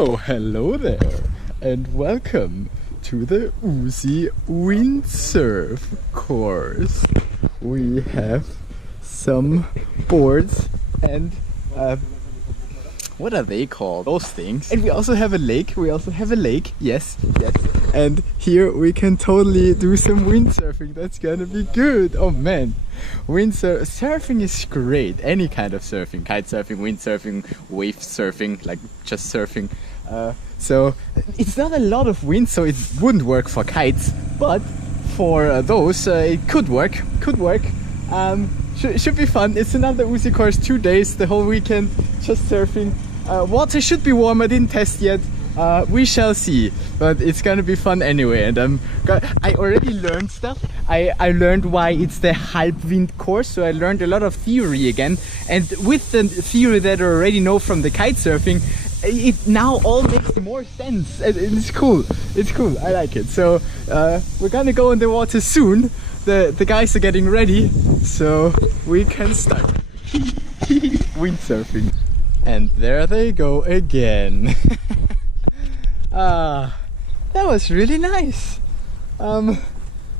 Oh, hello there, and welcome to the USI Windsurf course. We have some boards and what are they called? Those things. And we also have a lake. Yes. And here we can totally do some windsurfing. That's gonna be good. Oh man, surfing is great. Any kind of surfing, kite surfing, windsurfing, wave surfing, like just surfing. So it's not a lot of wind, so it wouldn't work for kites, but for those it could work. Should be fun. It's another USI course, 2 days, the whole weekend, just surfing. Water should be warm. I didn't test yet. We shall see, but it's gonna be fun anyway. And I already learned stuff. I learned why it's the Halbwind course, so I learned a lot of theory again. And with the theory that I already know from the kite surfing, it now all makes more sense. It's cool. I like it. So we're gonna go in the water soon. The guys are getting ready, so we can start windsurfing. And there they go again. That was really nice.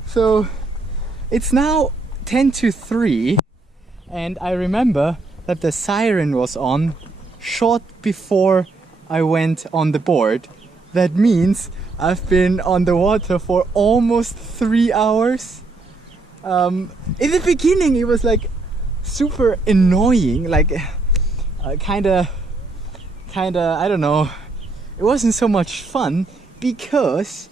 So it's now 10 to 3, and I remember that the siren was on short before I went on the board. That means I've been on the water for almost 3 hours. In the beginning it was like super annoying, like kinda I don't know, it wasn't so much fun because,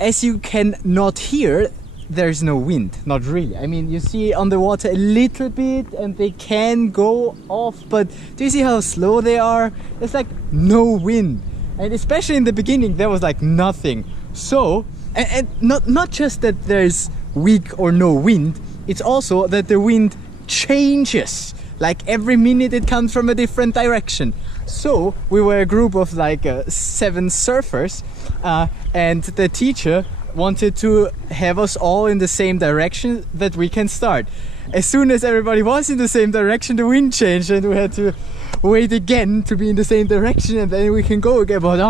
as you can not hear, there's no wind, not really. I mean, you see on the water a little bit and they can go off, but do you see how slow they are? There's like no wind, and especially in the beginning there was like nothing. So and not just that there's weak or no wind, it's also that the wind changes. Like every minute it comes from a different direction. So we were a group of like 7 surfers, and the teacher wanted to have us all in the same direction that we can start. As soon as everybody was in the same direction, the wind changed and we had to wait again to be in the same direction, and then we can go again. But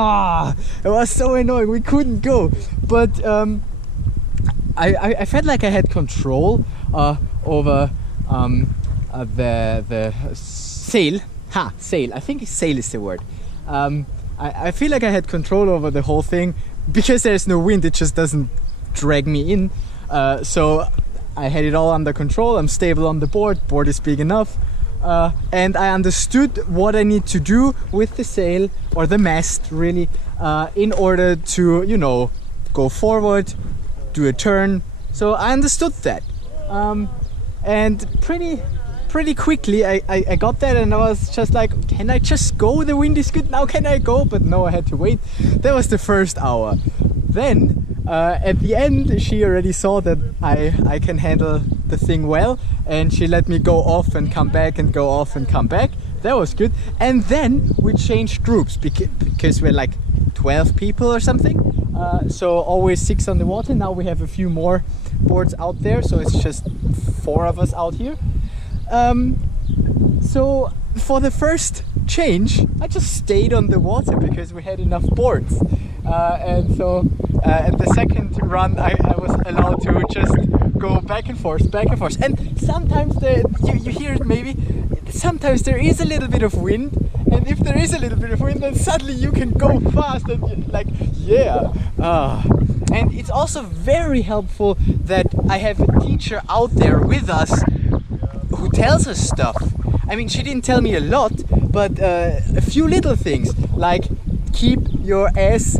it was so annoying, we couldn't go. But I felt like I had control over the sail. Sail. I think sail is the word. I feel like I had control over the whole thing because there's no wind. It just doesn't drag me in. So I had it all under control. I'm stable on the board. Board is big enough. And I understood what I need to do with the sail or the mast, really, in order to, you know, go forward, do a turn. So I understood that. And pretty quickly I got that, and I was just like, can I just go? The wind is good now, can I go? But no, I had to wait. That was the first hour. Then at the end she already saw that I can handle the thing well, and she let me go off and come back and go off and come back. That was good. And then we changed groups because we're like 12 people or something, so always 6 on the water. Now we have a few more boards out there, so it's just 4 of us out here. So for the first change I just stayed on the water because we had enough boards, and so at the second run I was allowed to just go back and forth, and sometimes you hear it maybe, sometimes there is a little bit of wind, and if there is a little bit of wind then suddenly you can go fast and like, yeah. And it's also very helpful that I have a teacher out there with us who tells us stuff. I mean, she didn't tell me a lot, but a few little things, like keep your ass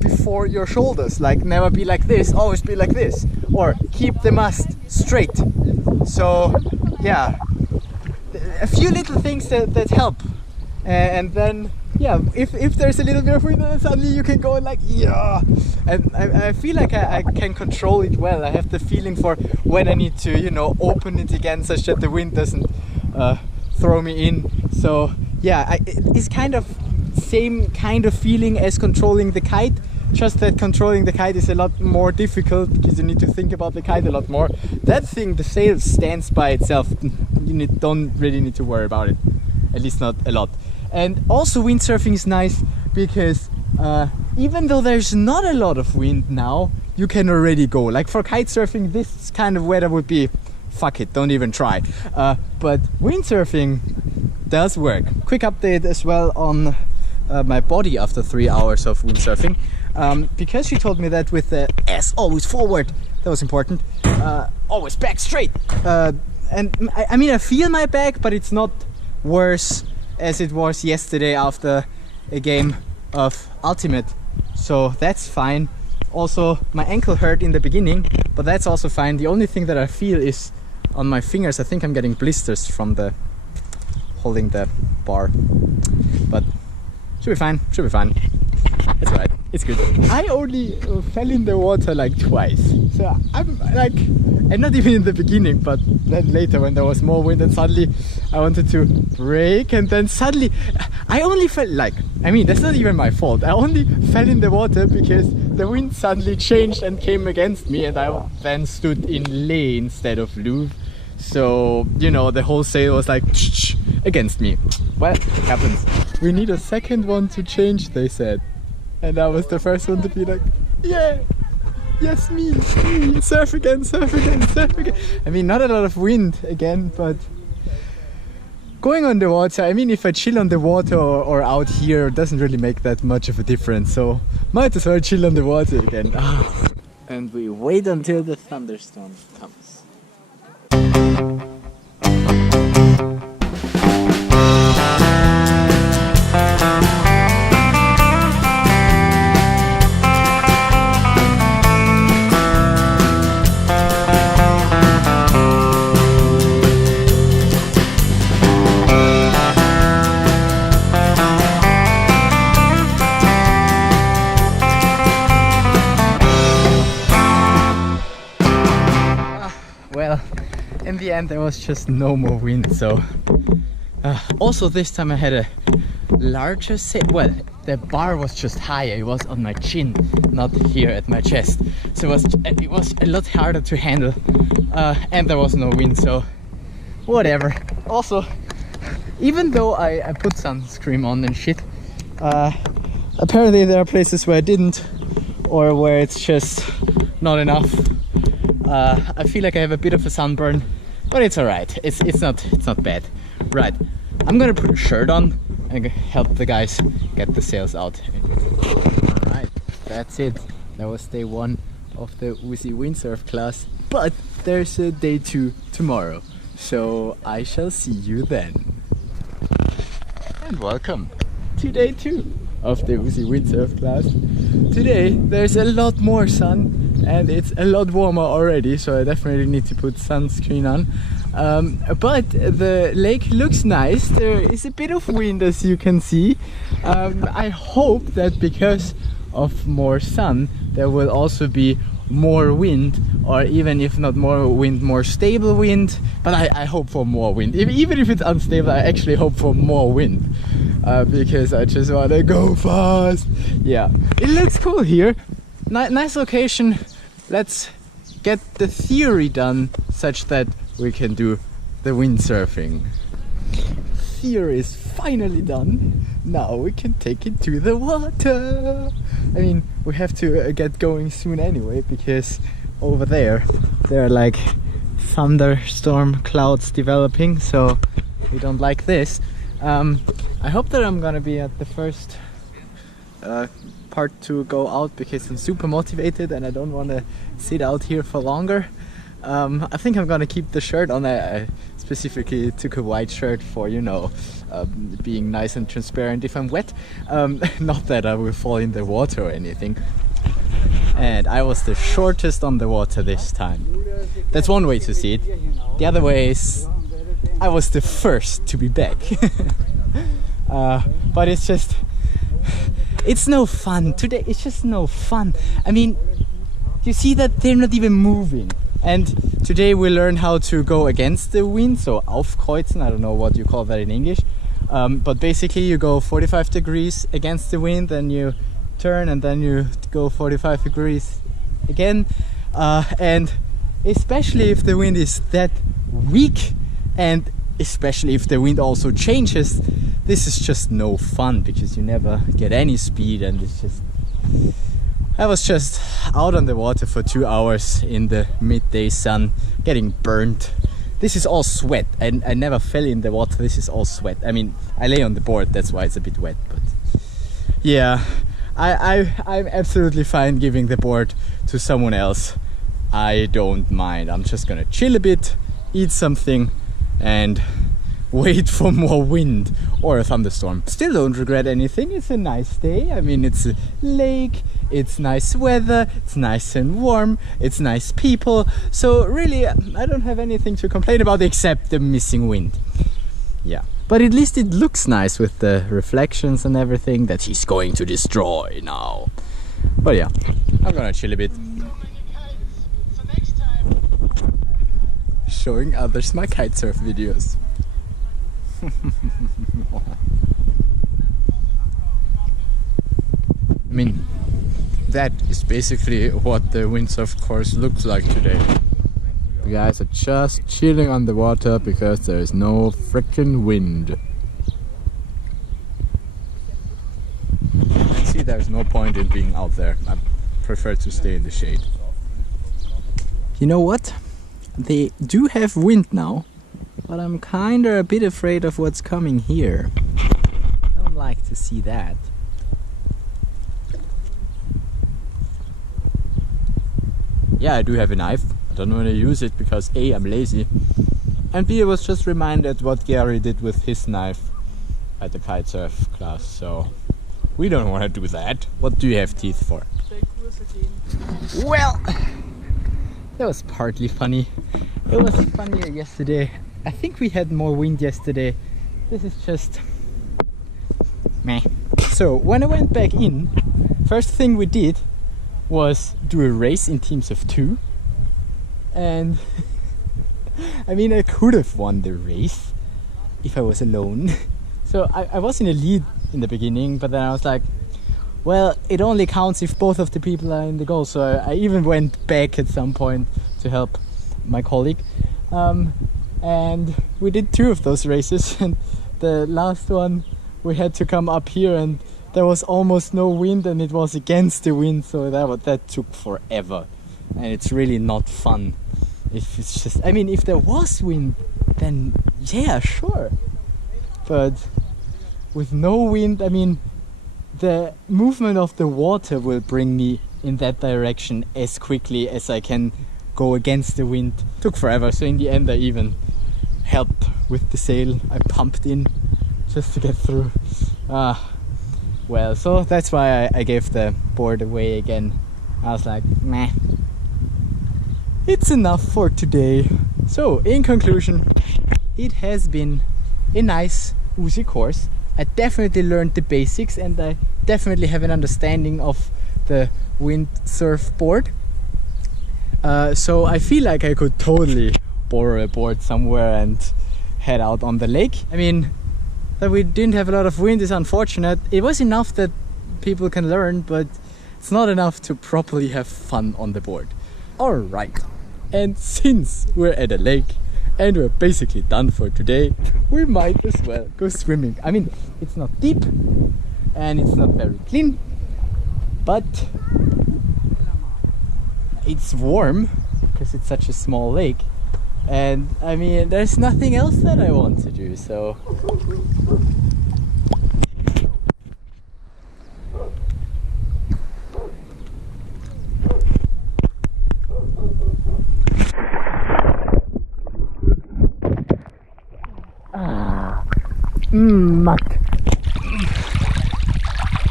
before your shoulders, like never be like this, always be like this, or keep the mast straight. So yeah, a few little things that help. And then yeah, if there's a little bit of wind, then suddenly you can go like, yeah. And I feel like I can control it well. I have the feeling for when I need to, you know, open it again such that the wind doesn't throw me in. So yeah, it's kind of same kind of feeling as controlling the kite, just that controlling the kite is a lot more difficult because you need to think about the kite a lot more. That thing, the sail, stands by itself. You don't really need to worry about it, at least not a lot. And also windsurfing is nice because even though there's not a lot of wind now, you can already go. Like for kite surfing, this kind of weather would be fuck it, don't even try. But windsurfing does work. Quick update as well on my body after 3 hours of windsurfing. Because she told me that with the ass always forward, that was important, always back straight. And I mean, I feel my back, but it's not worse as it was yesterday after a game of Ultimate. So that's fine. Also, my ankle hurt in the beginning, but that's also fine. The only thing that I feel is on my fingers. I think I'm getting blisters from the holding the bar. But should be fine, should be fine. It's alright, it's good. I only fell in the water like twice. So I'm like, and not even in the beginning, but then later when there was more wind and suddenly I wanted to brake, and then suddenly I only felt like, I mean, that's not even my fault. I only fell in the water because the wind suddenly changed and came against me, and I then stood in lay instead of loop. So, you know, the whole sail was like against me. Well, it happens. We need a second one to change, they said. And I was the first one to be like, yeah, yes, me, surf again, surf again, surf again. I mean, not a lot of wind again, but going on the water, I mean, if I chill on the water or out here, it doesn't really make that much of a difference. So might as well chill on the water again. And we wait until the thunderstorm comes. Well, in the end there was just no more wind, so also this time I had a larger sail. Well, the bar was just higher, it was on my chin, not here at my chest, so it was a lot harder to handle, and there was no wind, so whatever. Also, even though I put sunscreen on and shit, apparently there are places where I didn't, or where it's just not enough. I feel like I have a bit of a sunburn, but it's alright. It's not bad. Right, I'm gonna put a shirt on and help the guys get the sails out. Alright, that's it. That was day 1 of the USI windsurf class, but there's a day 2 tomorrow, so I shall see you then. And welcome to day 2 of the USI windsurf class. Today there's a lot more sun and it's a lot warmer already, so I definitely need to put sunscreen on. But the lake looks nice. There is a bit of wind, as you can see. I hope that because of more sun there will also be more wind, or even if not more wind, more stable wind. But I hope for more wind. Even if it's unstable, I actually hope for more wind, because I just want to go fast. Yeah, it looks cool here. Nice location. Let's get the theory done such that we can do the windsurfing. Theory is finally done. Now we can take it to the water. I mean, we have to get going soon anyway, because over there are like thunderstorm clouds developing, so we don't like this. I hope that I'm gonna be at the first part to go out, because I'm super motivated and I don't want to sit out here for longer. I think I'm gonna keep the shirt on. I specifically took a white shirt for, you know, being nice and transparent if I'm wet. Not that I will fall in the water or anything. And I was the shortest on the water this time. That's one way to see it. The other way is I was the first to be back. But it's just, it's no fun today. It's just no fun. I mean, you see that they're not even moving. And today we learn how to go against the wind, so aufkreuzen, I don't know what you call that in English. But basically you go 45 degrees against the wind, then you turn, and then you go 45 degrees again. And especially if the wind is that weak and especially if the wind also changes, this is just no fun because you never get any speed, and it's just... I was just out on the water for 2 hours in the midday sun, getting burnt. This is all sweat, and I never fell in the water. This is all sweat. I mean, I lay on the board, that's why it's a bit wet, but yeah, I'm absolutely fine giving the board to someone else. I don't mind. I'm just gonna chill a bit, eat something, and wait for more wind or a thunderstorm. Still don't regret anything. It's a nice day. I mean, it's a lake, it's nice weather, it's nice and warm, it's nice people. So really, I don't have anything to complain about except the missing wind. Yeah. But at least it looks nice with the reflections and everything that he's going to destroy now. But yeah, I'm gonna chill a bit. Showing others my kitesurf videos. I mean, that is basically what the windsurf course looks like today. The guys are just chilling on the water because there is no freaking wind. See, there's no point in being out there. I prefer to stay in the shade. You know what? They do have wind now, but I'm kinda a bit afraid of what's coming here. I don't like to see that. Yeah, I do have a knife. I don't want to use it because A, I'm lazy, and B, I was just reminded what Gary did with his knife at the kitesurf class, so we don't want to do that. What do you have teeth for? Well, that was partly funny. It was funnier yesterday. I think we had more wind yesterday. This is just meh. So when I went back in, first thing we did was do a race in teams of 2, and I mean, I could have won the race if I was alone. So I was in a lead in the beginning, but then I was like, well, it only counts if both of the people are in the goal. So I even went back at some point to help my colleague, and we did 2 of those races, and the last one we had to come up here, and there was almost no wind, and it was against the wind, so that took forever, and it's really not fun. If it's just, I mean, if there was wind, then yeah, sure, but with no wind, I mean, the movement of the water will bring me in that direction as quickly as I can go against the wind. Took forever, so in the end I even helped with the sail. I pumped in just to get through. Well, so that's why I gave the board away again. I was like, meh, it's enough for today. So in conclusion, it has been a nice USI course. I definitely learned the basics, and I definitely have an understanding of the windsurf board. So I feel like I could totally borrow a board somewhere and head out on the lake. I mean, that we didn't have a lot of wind is unfortunate. It was enough that people can learn, but it's not enough to properly have fun on the board. Alright, and since we're at a lake and we're basically done for today, we might as well go swimming. I mean, it's not deep and it's not very clean, but it's warm because it's such a small lake, and I mean, there's nothing else that I want to do, so muck.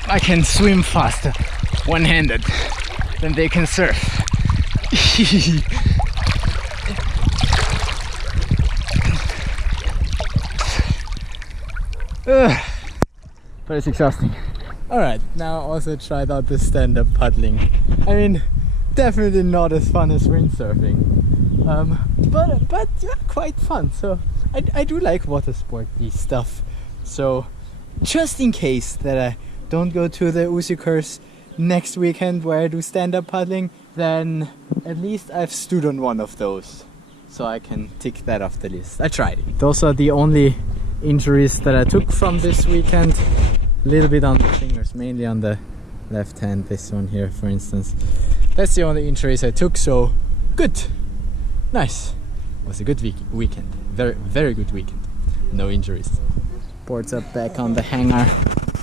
I can swim faster one-handed than they can surf. But it's exhausting. Alright, now I also tried out the stand-up paddling. I mean, definitely not as fun as windsurfing, but yeah, quite fun. So I do like water sporty stuff. So just in case that I don't go to the USI course next weekend where I do stand-up paddling, then at least I've stood on one of those. so I can tick that off the list. I tried it. Those are the only injuries that I took from this weekend. A little bit on the fingers, mainly on the left hand, this one here for instance. That's the only injuries I took, so good. Nice. It was a good weekend. Very good weekend. No injuries. Boards are back on the hanger.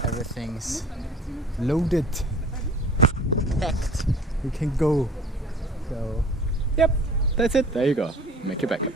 Everything's loaded, packed. We can go. So, yep, that's it. There you go. Make your backup.